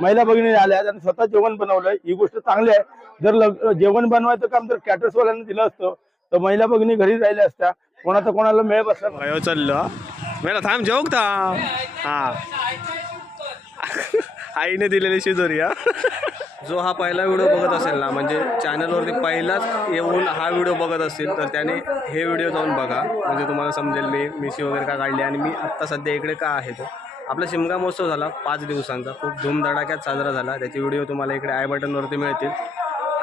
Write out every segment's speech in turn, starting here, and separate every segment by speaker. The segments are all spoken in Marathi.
Speaker 1: महिला भगिनी आल्या आणि स्वतः जेवण बनवलंय. ही गोष्ट चांगली आहे. जर लग- जेवण बनवायचं काम जर कॅटर्स वाल्यांना दिलं असतं तर महिला भगिनी घरी राहिल्या असत्या. कोणाचा कोणाला मेळ बसला.
Speaker 2: वयो चाललो. मेला थांब जेवक थांब हा. आईने दिलेली शिजोरी हा. जो हा पहिला व्हिडिओ बघत असेल ना म्हणजे चॅनलवरती पहिलाच येऊन हा व्हिडिओ बघत असेल तर त्याने हे व्हिडिओ जाऊन बघा. म्हणजे तुम्हाला समजेल मी मिशी वगैरे का काढली आणि मी आत्ता सध्या इकडे का आहे तो? आपला शिमगा महोत्सव झाला पाच दिवसांचा. खूप धूमधडाक्यात साजरा झाला. त्याचे व्हिडिओ तुम्हाला इकडे आय बटनवरती मिळतील.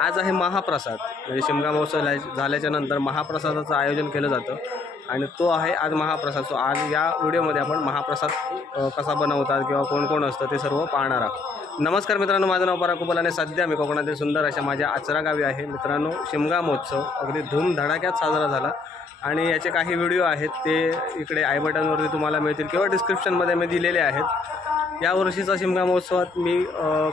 Speaker 2: आज आहे महाप्रसाद. म्हणजे शिमगा महोत्सव झाल्याच्यानंतर महाप्रसादाचं आयोजन केलं जातं. आणि तो आहे आज महाप्रसाद. सो आज या व्हिडिओमध्ये आपण महाप्रसाद कसा बनवतात किंवा कोण कोण असतं ते सर्व पाहणार आहोत. नमस्कार मित्रांनो माझं नाव पराग आणि सध्या मी कोकणातील सुंदर अशा माझ्या आचरा गावी आहे. मित्रांनो शिमगा महोत्सव अगदी धूमधडाक्यात साजरा झाला. आणि याचे काही व्हिडिओ आहेत ते इकडे आय बटनवरती तुम्हाला मिळतील किंवा डिस्क्रिप्शनमध्ये मी दिलेले आहेत. या वर्षीचा शिमगा महोत्सवात मी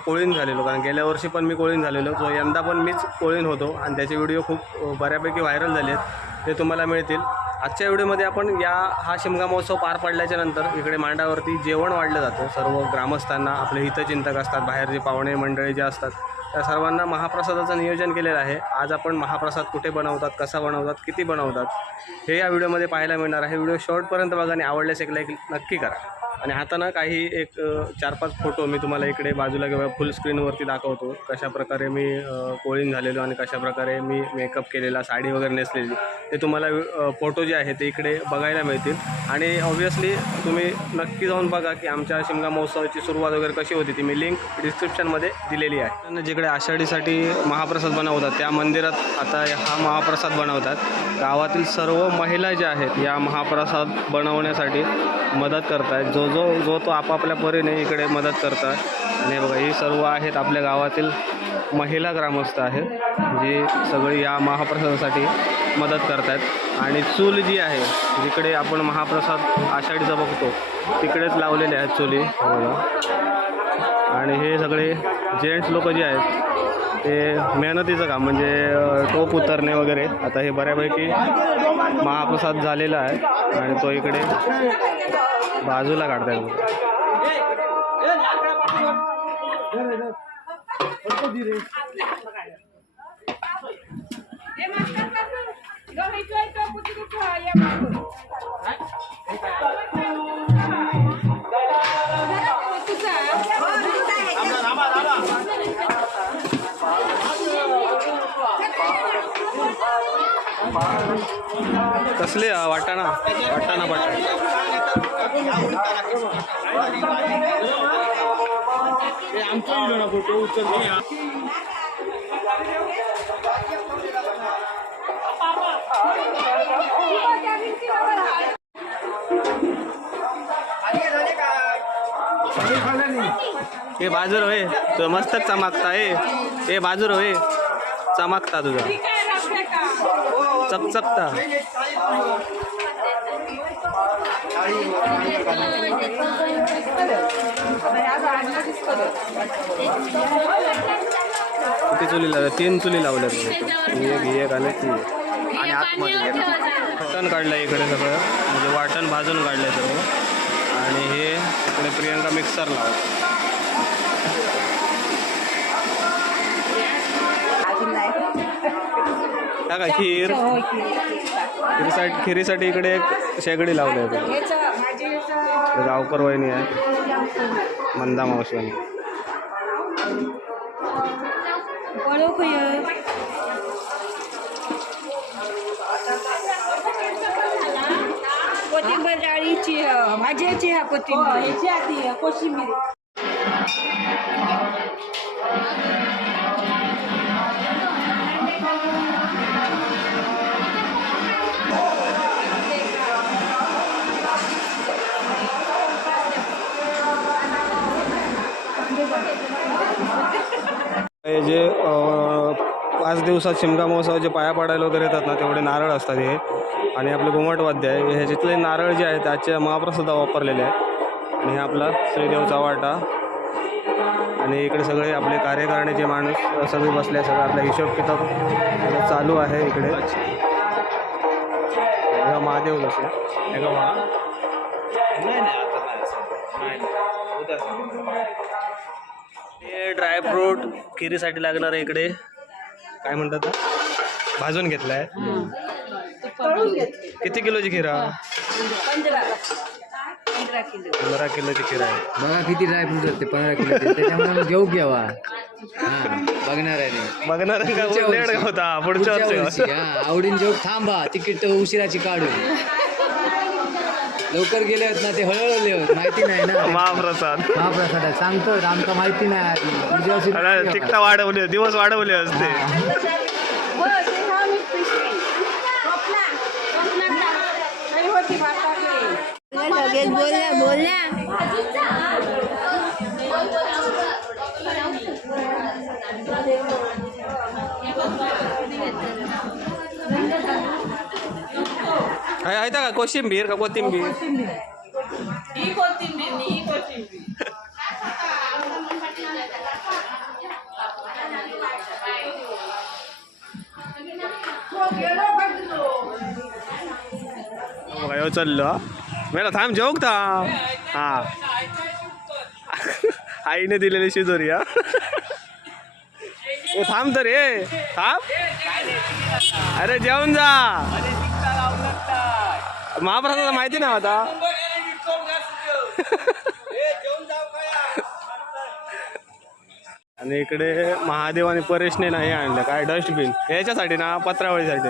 Speaker 2: कोळीन झालेलो कारण गेल्या वर्षी पण मी कोळीन झालेलो. सो यंदा पण मीच कोळीन होतो आणि त्याचे व्हिडिओ खूप बऱ्यापैकी व्हायरल झाले आहेत ते तुम्हाला मिळतील. आजच्या व्हिडिओमध्ये आपण या हा शिमगा महोत्सव पार पडल्याच्या नंतर इकडे मांडावरती जेवण वाढलं जातं. सर्व ग्रामस्थांना आपले हितचिंतक असतात बाहेर जे पाहुणे मंडळी जे असतात त्या सर्वांना महाप्रसादाचं नियोजन केलेलं आहे. आज आपण महाप्रसाद कुठे बनवतात कसा बनवतात किती बनवतात हे या व्हिडिओमध्ये पाहायला मिळणार आहे. व्हिडिओ शॉर्टपर्यंत बघा आणि आवडल्यास एक लाईक नक्की करा. आणि आता ना काही एक चार पाच फोटो मी तुम्हाला इकडे बाजूला किंवा फुल स्क्रीनवरती दाखवतो. कशाप्रकारे मी कोळीन झालेलो आणि कशा प्रकारे मी मेकअप केलेला साडी वगैरे नेसलेली ते तुम्हाला फोटो जे आहे ते इकडे बघायला मिळतील. आणि ऑब्व्हियसली तुम्ही नक्की जाऊन बघा की आमच्या शिमगा महोत्सवाची सुरुवात वगैरे कशी होती. ती मी लिंक डिस्क्रिप्शनमध्ये दिलेली आहे. आणि जिकडे आषाढीसाठी महाप्रसाद बनवतात त्या मंदिरात आता हा महाप्रसाद बनवतात. गावातील सर्व महिला ज्या आहेत या महाप्रसाद बनवण्यासाठी मदत करत आहेत जो जो जो तो आपापल्या परीने इकडे मदत करतात. आणि बघा ही सर्व आहेत आपल्या गावातील महिला ग्रामस्थ आहेत जी सगळी या महाप्रसादासाठी मदत करत आहेत आणि चूल जी आहे जिकडे आपण महाप्रसाद आषाढीचा बघतो तिकडेच लावलेले आहेत चुली आणि हे सगळे जेंट्स लोक जे आहेत ते मेहनतीचं काम म्हणजे टोप उतरणे वगैरे. आता हे बऱ्यापैकी महाप्रसाद झालेला आहे आणि तो इकडे बाजूला काढतायत कसले वाटाणा? वाटाणा वाटाणा हे बाजूर होय. तुझं मस्तक चमकता ए. ए बाजूर होय. चमकता तुझा. चकचकता किती चुली लावल्या? तीन चुली लावल्या तुम्ही एक एक आणि ती. आणि आतमध्ये. वाटण काढलं इकडे सगळं. म्हणजे वाटण भाजून काढलं सगळं. आणि हे इकडे प्रियंका मिक्सर लावत हा का खीर. खीरसाठी खिरीसाठी इकडे एक शेगडी लावली आहे गावकर वहिनी आहे. मंदा मावशी
Speaker 3: कोथिंबीर डाळीची भाज्याची हा कोथिंबीर. ह्याची आधी कोशिंबीर.
Speaker 2: हे जे पाच दिवसात शिमगा महोत्सवाचे पाया पडायला वगैरे येतात ना तेवढे नारळ असतात हे. आणि आपले घुमट वाद्य आहे. ह्याच्यातले नारळ जे आहेत त्याचे महाप्रसादा वापरलेले आहेत. आणि हे आपला श्रीदेवचा वाटा. आणि इकडे सगळे आपले कार्यकारिणीचे माणूस सगळे बसले सगळं आपला हिशोब किताब चालू आहे इकडे. बघा महादेव नाही हे का महा हे ड्रायफ्रूट खिरीसाठी लागणार आहे इकडे. काय म्हणतात? भाजून घेतलाय. किती किलोची खीर? आहे?
Speaker 3: पंधरा पंधरा किलो
Speaker 2: पंधरा किलोची खीर आहे.
Speaker 4: बघा किती ड्रायफ्रूट असते पंधरा किलो त्याच्यामुळे घेऊ घ्यावा हा बघणार आहे.
Speaker 2: बघणार का?
Speaker 4: पुढच्या
Speaker 2: लेट
Speaker 4: वर्षी.
Speaker 2: होता. पुढच्या
Speaker 4: पुढच्या
Speaker 2: वर्षी.
Speaker 4: वर्षी, हा आवडीन जेव थांबा तिकीट उशिराची काढून लवकर गेले आहेत ना ते हळूहळू होत. माहिती नाही ना.
Speaker 2: महाप्रसाद.
Speaker 4: महाप्रसाद आहे. सांगतो आमका माहिती नाही.
Speaker 2: तिकटा. वाढवले दिवस वाढवले असते.
Speaker 3: पिशवी
Speaker 2: कोथिंबीर?
Speaker 3: ही कोथिंबीर नी ही कोथिंबीर.
Speaker 2: बघा ह्यो चाललो मेला थांब जेवक थांब. हा. आईने दिलेली शिजोरी हा. ए, थांब तर ये थांब. अरे जेवून जा. महाप्रसादा माहिती ना आता आणि इकडे महादेव आणि परेशने नाही आणलं काय डस्टबिन. याच्यासाठी ना पत्रावळीसाठी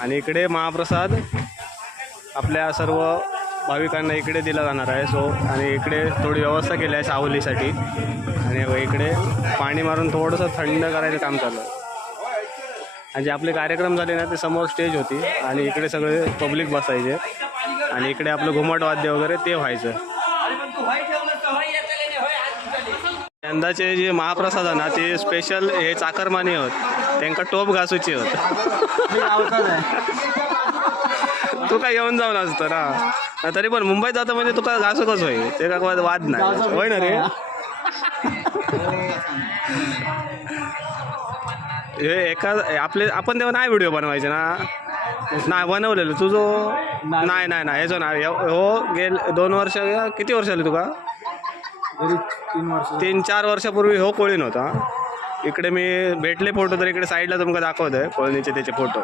Speaker 2: आणि इकडे महाप्रसाद आपल्या सर्व भाविकांना इकडे दिला जाणार आहे. सो आणि इकडे थोडी व्यवस्था केली आहे सावलीसाठी. आणि इकडे पाणी मारून थोडंसं थंड करायचं काम चालू आहे. आणि जे आपले कार्यक्रम झाले ना ते समोर स्टेज होती. आणि इकडे सगळे पब्लिक बसायचे. आणि इकडे आपलं घुमट वाद्य वगैरे ते व्हायचं. यंदाचे जे महाप्रसाद आहे ना ते स्पेशल हे चाकरमानी होत. त्यांका टोप घासूची होत. तू काय येऊन जाऊन असतं ना? तरी पण मुंबईत जातं म्हणजे तुका घासूकच होय ते का वाद नाही. होय ना रे? हे एका आपले आपण तेव्हा नाही व्हिडिओ बनवायचे ना? नाही बनवलेलं. तुझं? नाही नाही नाही. याचं नाही. हो, हो गेल दोन वर्ष किती वर्ष झाली तुका? तीन चार वर्षापूर्वी हो कोळीन होता. इकडे मी भेटले फोटो तर इकडे साईडला तुमका दाखवतोय. कोळणीचे त्याचे फोटो.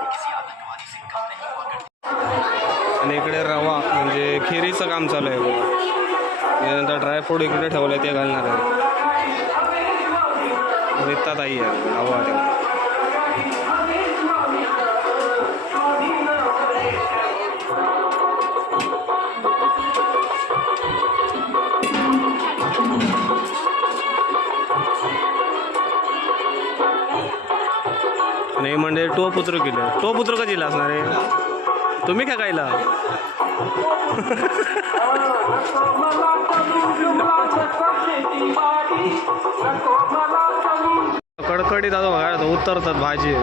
Speaker 2: आणि इकडे रवा म्हणजे खिरीचं काम चालू आहे बघा. त्यानंतर ड्रायफ्रूट इकडे ठेवलं आहे ते घालणार आहे. रित्ता ताई आहे रवा टो पुत्र केलं टो पुत्र का दिला असणार आहे? तुम्ही काय खायला कडकडीत आता बघा उतरतात भाजी.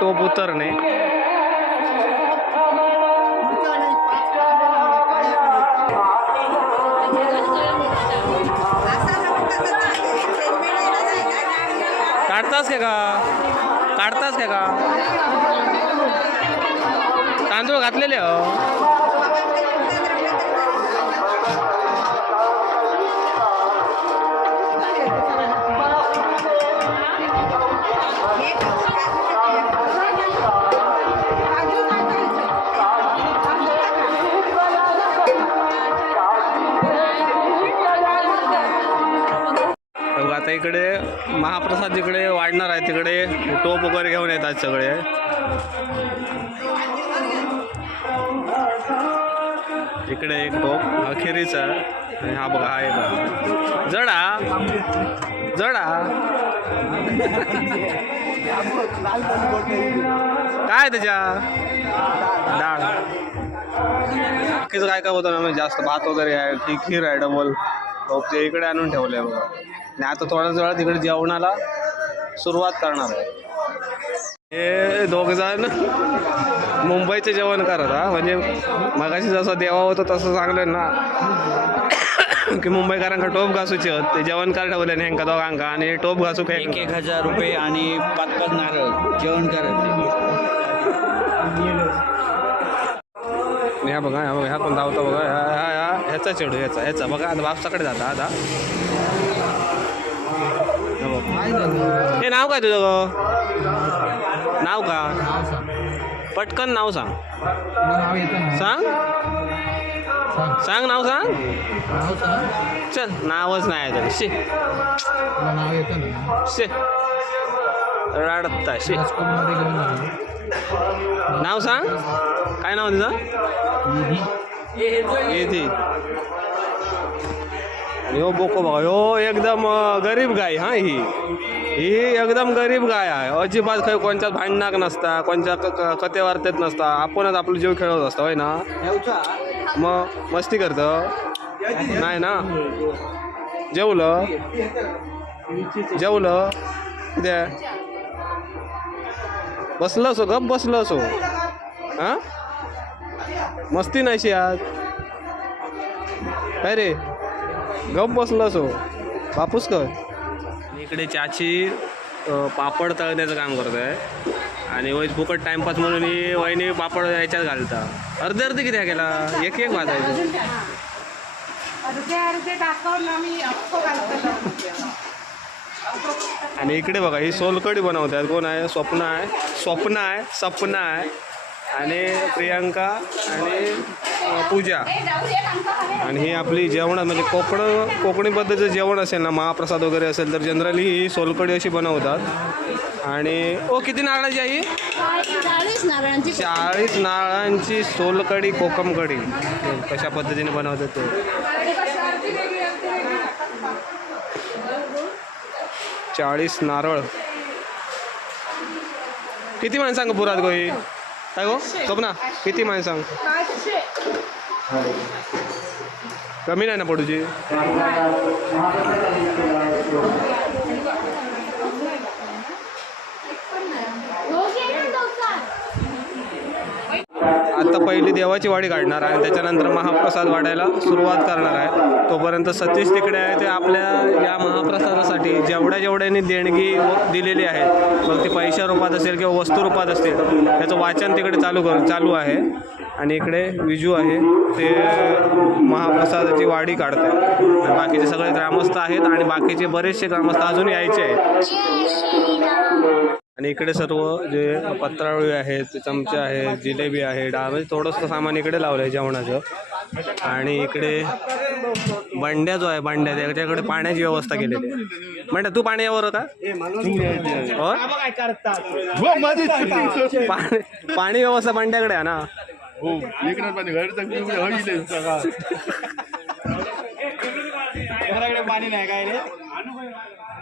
Speaker 2: टोप उतरणे. काढतास का का? काढतास का का? तांदूळ घातलेले हो. इकडे महाप्रसाद जिकडे वाढणार आहे तिकडे टोप वगैरे घेऊन येतात सगळे. इकडे एक टोप अखेरीचा आणि हा बघा हा एक जडा जडा. काय त्याच्या? डाळ. बाकीचं काय काय होतं ना म्हणजे जास्त भात वगैरे आहे ती खीर आहे डबल टोप ते इकडे आणून ठेवले आहे बघा. आणि आता थोड्याच वेळात इकडे जेवणाला सुरुवात करणार. आहे हे दोघ जण मुंबईचे जेवण करत हा? म्हणजे मगाशी जसं देवा होतं तसं सांगलं ना. की मुंबईकरांका टोप घासूचे होत. ते जेवण कर ठेवले नाही ह्यांका दोघांका आणि टोप घासू काय
Speaker 5: एक एक हजार रुपये आणि पाच पाच नारळ. जेवण करत
Speaker 2: ह्या बघा ह्या बघा ह्या पण धावता बघा. ह्या ह्या ह्याचा चेडू ह्याचा ह्याचा. बघा आता बापसाकडे जाता आता. हे नाव काय तुझं ग? नाव का? पटकन नाव सांग. सांग? सांग नाव सांग. चल नावच नाही आहे शे. शे. रडता शे. नाव सांग. काय नाव तुझं? येते आणि हो बोको बघा हो एकदम गरीब गाय हा ही. ही एकदम गरीब गाय आहे. अजिबात काही कोणच्यात भांडणाक नसता कोणत्या कते कथे वार्तेत नसता. आपणच आपलं जीव खेळत असतो होय ना? मग मस्ती करतं. नाही ना? जेवलं. जेवलं. द्या बसलं असो गप बसलं असो. हा? मस्ती नाहीशी आज. काय रे? गप बसलो असो बापूस कर इकडे चाची पापड तळण्याचं काम करत आहे आणि वैस फुकट टाइमपास म्हणून ही वहिनी पापड याच्यात घालता. अर्धे अर्धे किती केला? एक एक वाजायचं आणि इकडे बघा ही सोलकडी बनवतात. कोण आहे? स्वप्न आहे. स्वप्न आहे सपना आहे. आणि प्रियांका आणि पूजा. आणि ही आपली जेवण म्हणजे कोकण कोकणी पद्धतीचं जेवण असेल ना महाप्रसाद वगैरे असेल तर जनरली ही सोलकडी अशी बनवतात. आणि ओ किती नारळाची आई?
Speaker 6: चाळीस नारळांची
Speaker 2: सोलकडी कोकमकडी कशा पद्धतीने बनवतात ते. चाळीस नारळ. किती माणसांक पुरात गोई काय गो? स्वप्ना किती माणसांग कमी नाही ना पडूची? आता पहिली देवाची वाडी काढणार आणि त्याच्यानंतर महाप्रसाद वाढायला सुरुवात करणार आहे. तोपर्यंत सतीश तिकडे आहे ते आपल्या या महाप्रसादासाठी जेवढ्या जेवढ्यानी देणगी दिलेली आहे मग ती पैशा रूपात असेल किंवा वस्तू रूपात असतील त्याचं वाचन तिकडे चालू कर चालू आहे. आणि इकडे विजू आहे ते महाप्रसादाची वाडी काढत आहे आणि बाकीचे सगळे ग्रामस्थ आहेत आणि बाकीचे बरेचसे ग्रामस्थ अजून यायचे आहेत. आणि इकडे सर्व जे पत्रावळी आहेत ते चमचे आहेत जिलेबी आहे डाळ म्हणजे थोडंसं सामान इकडे लावलं आहे जेवणाचं. आणि इकडे बंड्या जो आहे बंड्या त्याच्याकडे पाण्याची व्यवस्था केलेली आहे. बंड्या तू पाणी यावर का हो? पाणी पाणी व्यवस्था बंड्याकडे आहे ना?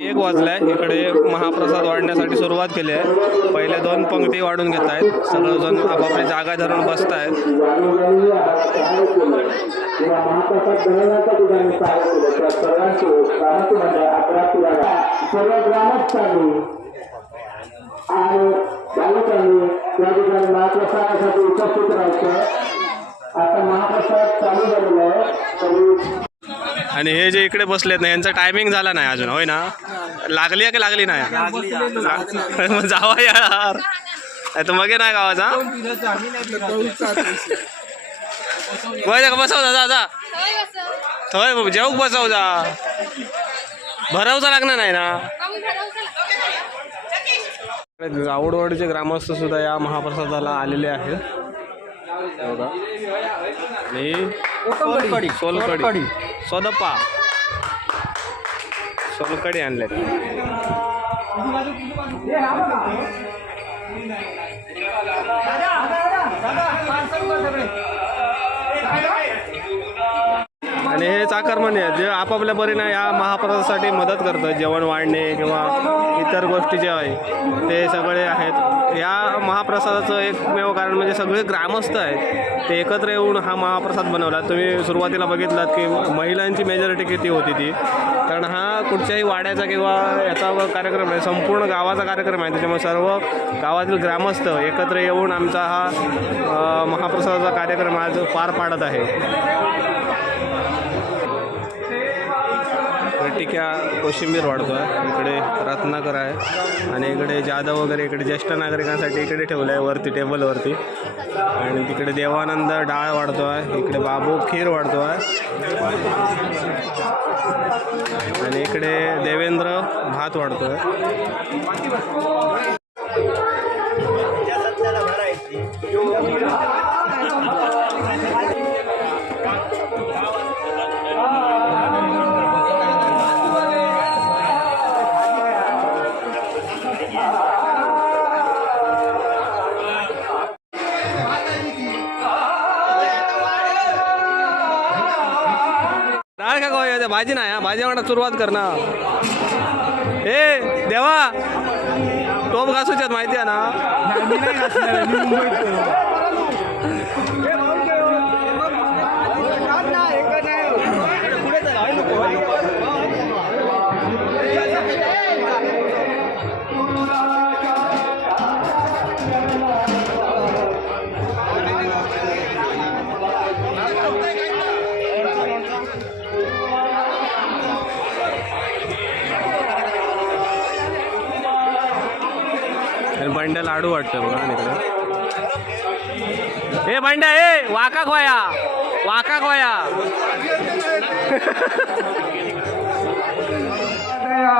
Speaker 2: एक वाजलाय. इकडे महाप्रसाद वाढण्यासाठी सुरुवात केली आहे. पहिले दोन पंक्ती वाढून घेत आहेत. सर्वजण आपापली जागा धरून बसत आहेत.
Speaker 7: महाप्रसादासाठी उपस्थित राहायचं आता महाप्रसाद चालू झालेला आहे.
Speaker 2: आणि हे जे इकडे बसलेत ना यांचा टायमिंग झाला नाही अजून होय ना? लागली आहे की लागली नाही? मग जावा यार. तर मग नाही गावाचा का बसव जा जा थोय जेवूक बसव जा. भरवचा लागणार नाही ना? आवडवाडीचे ग्रामस्थ सुद्धा या महाप्रसादाला आलेले आहेत. बघा. सोलकडी सोदप्पा सोलकडी आणले आणि हे चाकरमाने आहेत जे आपापल्या परीने या महाप्रसादासाठी मदत करतात जेवण वाढणे किंवा इतर गोष्टी जे आहे ते सगळे आहेत. या महाप्रसादाचं एकमेव कारण म्हणजे सगळे ग्रामस्थ आहेत. ते एकत्र येऊन हा महाप्रसाद बनवला. तुम्ही सुरुवातीला बघितलात की महिलांची मेजॉरिटी किती होती ती. कारण हा कुठच्याही वाड्याचा किंवा याचा कार्यक्रम आहे संपूर्ण गावाचा कार्यक्रम आहे. त्याच्यामुळे सर्व गावातील ग्रामस्थ एकत्र येऊन आमचा हा महाप्रसादाचा कार्यक्रम आज पार पाडत आहे. टिक्या कोशिंबीर वाढतो आहे इकडे रत्नाकर आहे. आणि इकडे जाधव वगैरे इकडे ज्येष्ठ नागरिकांसाठी इकडे ठेवलं आहे वरती. टेबलवरती आणि तिकडे देवानंद डाळ वाढतो आहे इकडे बाबू खीर वाढतो आहे आणि इकडे देवेंद्र भात वाढतो आहे डाळ भाजी नाही हा. भाजी म्हणा सुरुवात कर ना ए देवा. टोप घासूच्यात माहिती आहे ना? लाडू वाटतं बघा इकडं. ए बंड्या ए वाका खोया. वाका खोया.
Speaker 8: दया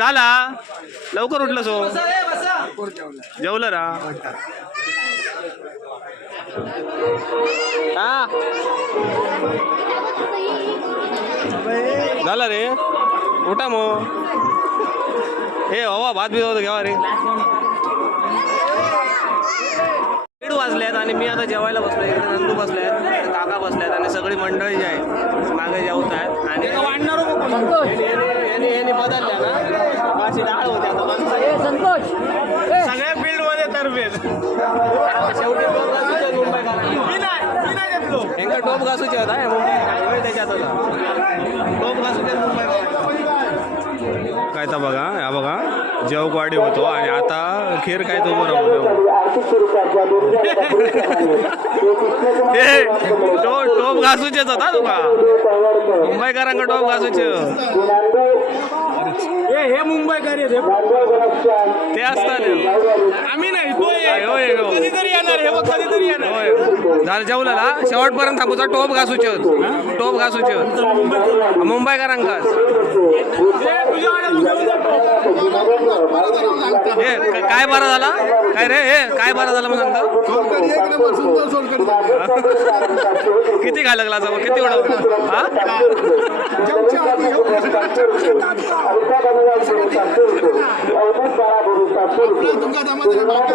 Speaker 2: झाला लवकर उठलं सो जेवलं रा हा झालं रे उठा मग हे हवा भात बी होतं घ्यावा रे दीड वाजल्यात आणि मी आता जेवायला बसलो इकडे नंदू बसले आहेत काका बसले आहेत आणि सगळी मंडळी जी आहे मागे जेवत आहेत आणि यांनी बदलल्या ना? माझी डाळ होती आता माणसं सगळ्या फील्डमध्ये तरबेज. शेवटी टोप घासूचे टोप होता हे मुंबई त्याच्यात होता टोप घासूचे मुंबई काय तर बघा या बघा. जेवकवाडी होतो आणि आता खीर काय तो बरोबर टोप घासूचेच होता तुका. मुंबईकरांका टोप घासूचे
Speaker 7: नांदेड
Speaker 1: हे मुंबईकर
Speaker 7: गोरक्षण
Speaker 2: ते असतात
Speaker 1: आम्ही नाही
Speaker 2: होय, होय, होय.
Speaker 1: कधीतरी येणार हे बघ कधीतरी येणार.
Speaker 2: होय. झालं जेवलं ना शेवटपर्यंत थांबूचा टोप घासूचे होत टोप घासूचे होत मुंबईकरांकाच हे क- काय बरं झाला? काय रे हे काय बरं झालं मग सांगतो? किती घालक लाचा किती उडव हा?
Speaker 7: गुजरात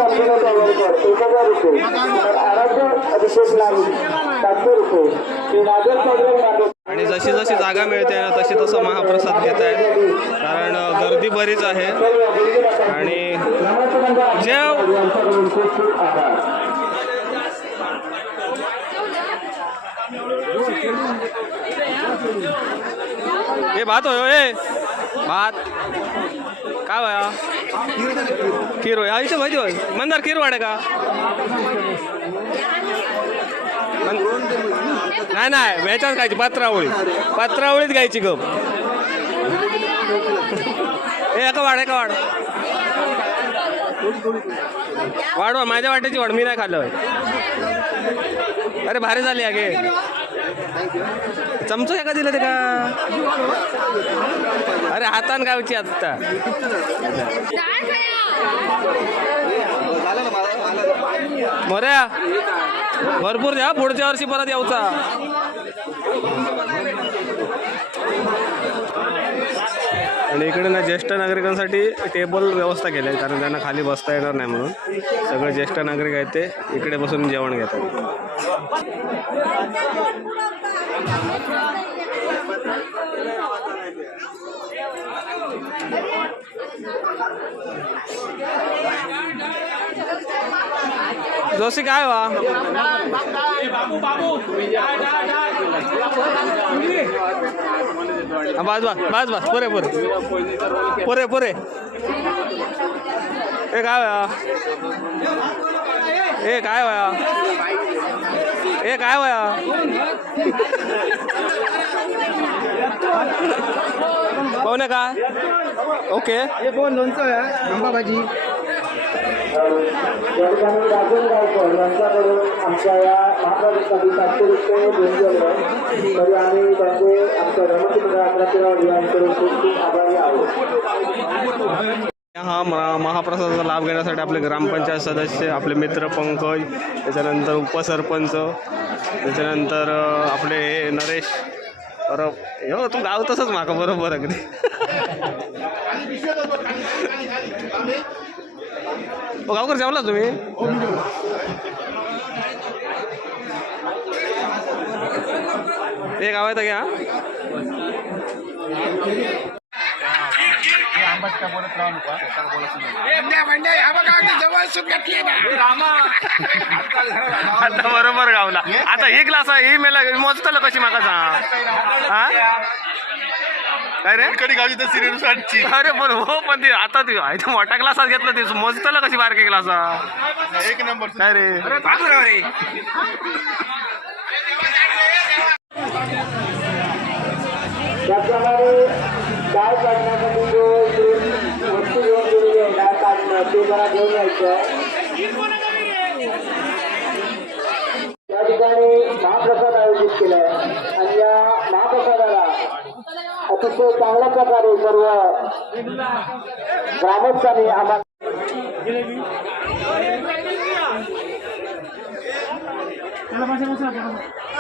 Speaker 7: एक हजार रुपये अभिषेक नाईक सातशे रुपये श्री
Speaker 2: आणि जशी जशी जागा मिळते ना तशी तसं महाप्रसाद घेत आहेत. कारण गर्दी बरीच आहे. आणि जेव.
Speaker 7: हे बात
Speaker 2: ए भात होय ए भात. काय वया किरो होय. आईचं माहिती होय मंदार खीर वाढे का? नाही नाही. ह्याच्याच खायची. पात्रावळी. पात्रावळीच घ्यायची गप. हे का वाढ एका वाढ. वाढ माझ्या वाट्याची वाढ. मी नाही खाल्लं अरे भारी झाली अगे चमचो एका दिलं ते का? अरे हातान गावची आत्ता. मोऱ्या भरपूर द्या पुढच्या वर्षी परत यावचा. आणि इकडे ना ज्येष्ठ नागरिकांसाठी टेबल व्यवस्था केली आहे कारण त्यांना खाली बसता येणार नाही म्हणून. सगळे ज्येष्ठ नागरिक आहेत ते इकडे बसून जेवण घेतात. जोशी काय हो? वा हा, बस बस बस बस पुरे पुरे. पुरे पुरे. ए काय वया ए काय वया ए काय वया पाहुणे काय ओके.
Speaker 7: या ठिकाणी राजन गायकवाड यांच्याकडून आमच्या या महाराष्ट्रातील सातशे रुपये तरी आम्ही त्यांचे आमच्या रमती मंडळाकडे यांकडून खूप खूप आभारी आहोत.
Speaker 2: हा म- महाप्रसादाचा लाभ घेण्यासाठी आपले ग्रामपंचायत सदस्य आपले मित्र पंकज त्याच्यानंतर उपसरपंच त्याच्यानंतर आपले हे नरेश अरे हो तू गाव तसंच माका बरोबर अगदी हो, गावकर जेवला तुम्ही? हे गाव आहे घ्या. आता बरोबर गावला. आता ही क्लास आहे ही मेला मोजतलं कशी माका सांग हा. काय रे? कधी गावची तर सिरियल अरे पण हो पण ते आता ते आहे ते मोठ्या क्लासात घेतलं ते. मोजतलं कशी बारके क्लासा एक नंबर काय रे.
Speaker 7: त्याप्रमाणे डाळ काढण्यासाठी जो इकडे वस्तू घेऊन गेलेली आहे डाळ काढणं ते जरा घेऊन यायचं त्या ठिकाणी महाप्रसाद आयोजित केला आहे. आणि या महाप्रसादाला अतिशय चांगल्या प्रकारे सर्व ग्रामस्थांनी आम्हाला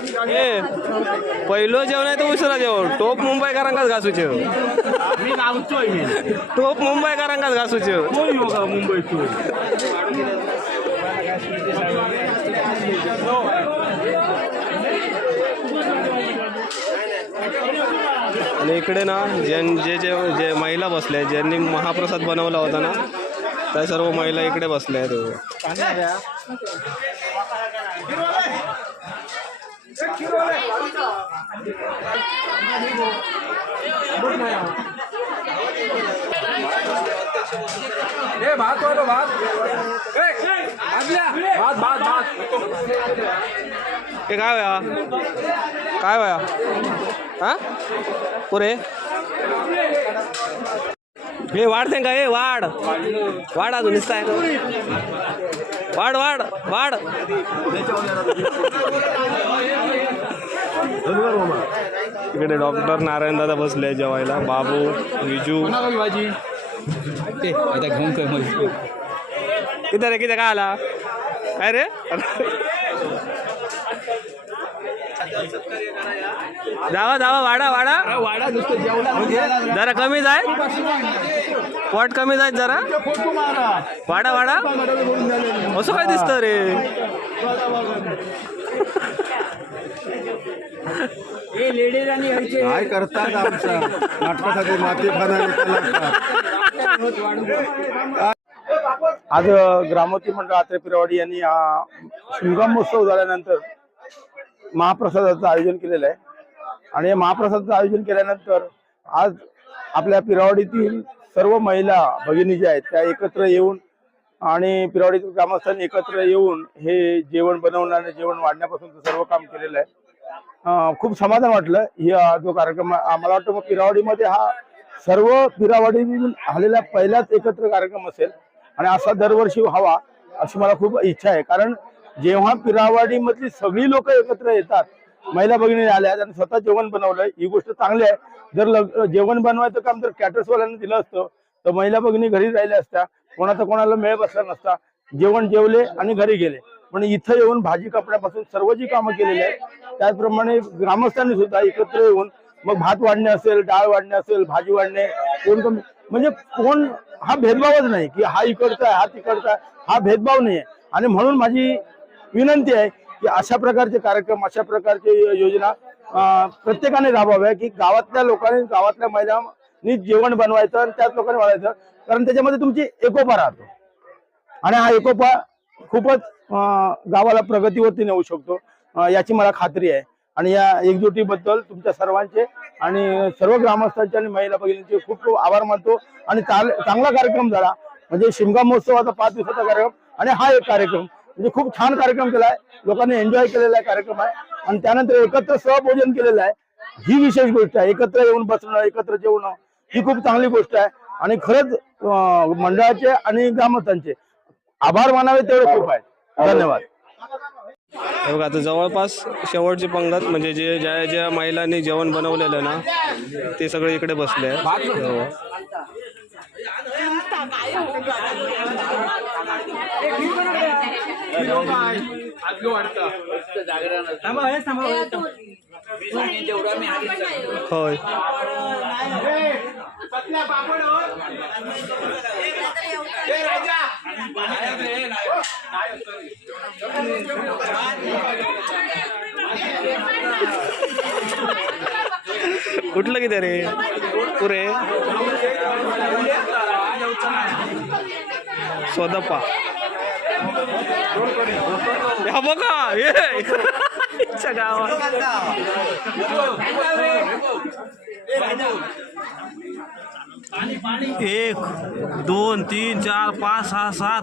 Speaker 2: ए पहिलं जेवण आहे तर उशिरा जेवण. टोप मुंबईकरांकाच घासूचे. टोप मुंबईकरांकाच घासूचे. आणि इकडे ना ज्यां जे जे जे महिला बसल्या आहेत, ज्यांनी महाप्रसाद बनवला होता ना त्या सर्व महिला इकडे बसल्या आहेत.
Speaker 8: ए भात वालो भात ए भात भात भात
Speaker 2: हे काय वया काय वया हा? पुरे? हे वाढते का हे वाढ वाढ अजून दिसताय वाढ वाढ वाढ इकडे डॉक्टर नारायण दादा बसले जेवायला. बाबू विजू.
Speaker 8: भाजी
Speaker 5: ते आता घेऊन काय मग.
Speaker 2: किती रे किती काय आला? काय रे? जावा जावा वाडा वाडा.
Speaker 8: वाडा नुसतं
Speaker 2: जरा कमी जाय पॉट कमी जाय जरा. वाडा वाडा. असं काय दिसतं रे?
Speaker 1: काय करतात आमचा नाटकासाठी माती आज अ, ग्रामोती मंडळ आत्रे पिरावाडी यांनी हा शिमगाम महोत्सव झाल्यानंतर महाप्रसादाचं आयोजन केलेलं आहे. आणि या महाप्रसादाचं आयोजन केल्यानंतर आज आपल्या पिरावाडीतील सर्व महिला भगिनी ज्या आहेत त्या एकत्र येऊन आणि पिरावाडीतील ग्रामस्थांनी एकत्र येऊन हे जेवण बनवणं आणि जेवण वाढण्यापासूनचं सर्व काम केलेलं आहे. खूप समाधान वाटलं. या जो कार्यक्रम आम्हाला मला वाटतं मग पिरावाडीमध्ये हा सर्व पिरावाडीतून आलेला पहिलाच एकत्र कार्यक्रम असेल आणि असा दरवर्षी व्हावा अशी मला खूप इच्छा आहे. कारण जेव्हा पिरावाडीमधली सगळी लोक एकत्र येतात महिला भगिनी आल्या आणि स्वतः जेवण बनवलंय ही गोष्ट चांगली आहे. जर लग- जेवण बनवायचं काम जर कॅटर्सवाल्यांनी दिलं असतं तर महिला भगिनी घरी राहिल्या असत्या कोणाचा कोणाला मेळ बसला नसता जेवण जेवले आणि घरी गेले. पण इथं येऊन भाजी कापण्यापासून सर्व जी कामं केलेली आहेत त्याचप्रमाणे ग्रामस्थांनी सुद्धा एकत्र येऊन मग भात वाढणे असेल डाळ वाढणे असेल भाजी वाढणे कोण कमी म्हणजे कोण हा भेदभावच नाही की हा इकडचा आहे हा तिकडचा हा भेदभाव नाही आहे. आणि म्हणून माझी विनंती आहे की अशा प्रकारचे कार्यक्रम अशा प्रकारचे योजना प्रत्येकाने राबवाव्या की गावातल्या लोकांनी गावातल्या महिलांनी जेवण बनवायचं आणि त्याच लोकांनी वाढायचं कारण त्याच्यामध्ये तुमची एकोपा राहतो. आणि हा एकोपा खूपच गावाला प्रगतीवरती नेऊ शकतो. याची मला खात्री आहे. आणि या एकजुटीबद्दल तुमच्या सर्वांचे आणि सर्व ग्रामस्थांचे आणि महिला भगिनींचे खूप खूप आभार मानतो. आणि चांगला कार्यक्रम झाला. म्हणजे शिमगा महोत्सवाचा पाच दिवसाचा कार्यक्रम आणि हा एक कार्यक्रम. म्हणजे खूप छान कार्यक्रम केला आहे लोकांनी एन्जॉय केलेला आहे कार्यक्रम आहे. आणि त्यानंतर एकत्र सहभोजन केलेलं आहे. ही विशेष गोष्ट आहे. एकत्र येऊन बसणं एकत्र जेवणं ही खूप चांगली गोष्ट आहे. आणि खरंच मंडळाचे आणि ग्रामस्थांचे आभार मानावे तेवढे खूप आहेत. धन्यवाद.
Speaker 2: हे बघा आता जवळपास शेवटची पंगत म्हणजे जे ज्या ज्या महिलांनी जेवण बनवलेलं ना ते सगळे इकडे बसले आहेत. होय. कुठलं किती रे? पुरे. सोदप्पा बघा ये गावात. एक दोन तीन चार पाच सहा सात.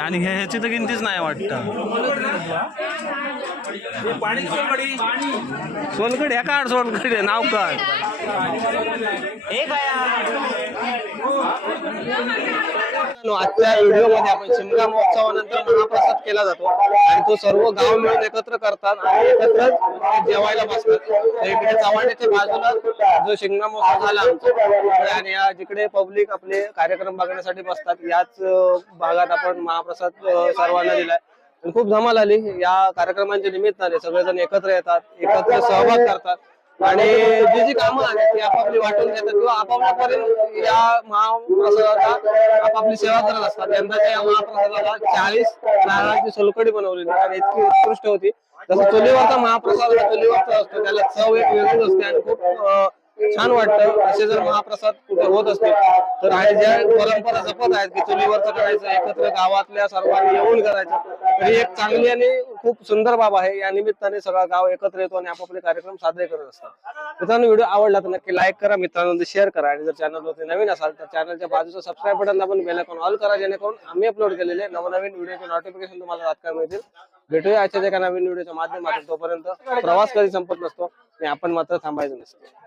Speaker 2: आणि हे- ह्याची तर गिनतीच नाही वाटतं. सोलकड ह्या काढ आहे नाव काढ. मित्रांनो आजच्या व्हिडिओमध्ये आपण शिमगा महोत्सवानंतर महाप्रसाद केला जातो. आणि तो सर्व गाव मिळून एकत्र करतात आणि एकत्र जेवायला बसतात. तर इकडे चव्हाण्याच्या बाजूला जो शिमगा महोत्सव झाला आमचा आणि या जिकडे पब्लिक आपले कार्यक्रम बघण्यासाठी बसतात याच भागात आपण महाप्रसाद सर्वांना दिलाय. खूप धमाल आली. या कार्यक्रमांच्या निमित्ताने सगळेजण एकत्र येतात एकत्र सहभाग करतात. आणि जी जी कामं आहेत ती आपापली वाटून घेतात किंवा आपापल्यापर्यंत या महाप्रसादाचा आपापली सेवा करत असतात. यंदाच्या या महाप्रसादाला चाळीस नारळाची सोलकडी बनवलेली आणि इतकी उत्कृष्ट होती. जसं चुलीवरचा महाप्रसाद चुलीवरचा असतो. त्याला चव एक वेगळीच असते आणि खूप छान वाटतं. असे जर महाप्रसाद कुठे होत असतील तर आणि ज्या परंपरा जपत आहेत की चुलीवरचं करायचं एकत्र गावातल्या सर्वांनी येऊन करायचं तर ही एक चांगली आणि खूप सुंदर बाब आहे. या निमित्ताने सगळा गाव एकत्र येतो आणि आपापले कार्यक्रम साजरे करत असतात. मित्रांनो व्हिडिओ आवडला तर नक्की लाईक करा मित्रांनो शेअर करा आणि जर चॅनलवरती नवीन असाल तर चॅनलच्या बाजूचं सबस्क्राईब बटन आपण बेल आयकॉन ऑल करा जेणेकरून आम्ही अपलोड केलेले नवनवीन व्हिडिओचे नोटिफिकेशन तुम्हाला तात्काळ मिळतील. भेटूया आजच्या एका नवीन व्हिडिओच्या माध्यमातून. तोपर्यंत प्रवास कधी संपत नसतो आणि आपण मात्र थांबायचं नसतो.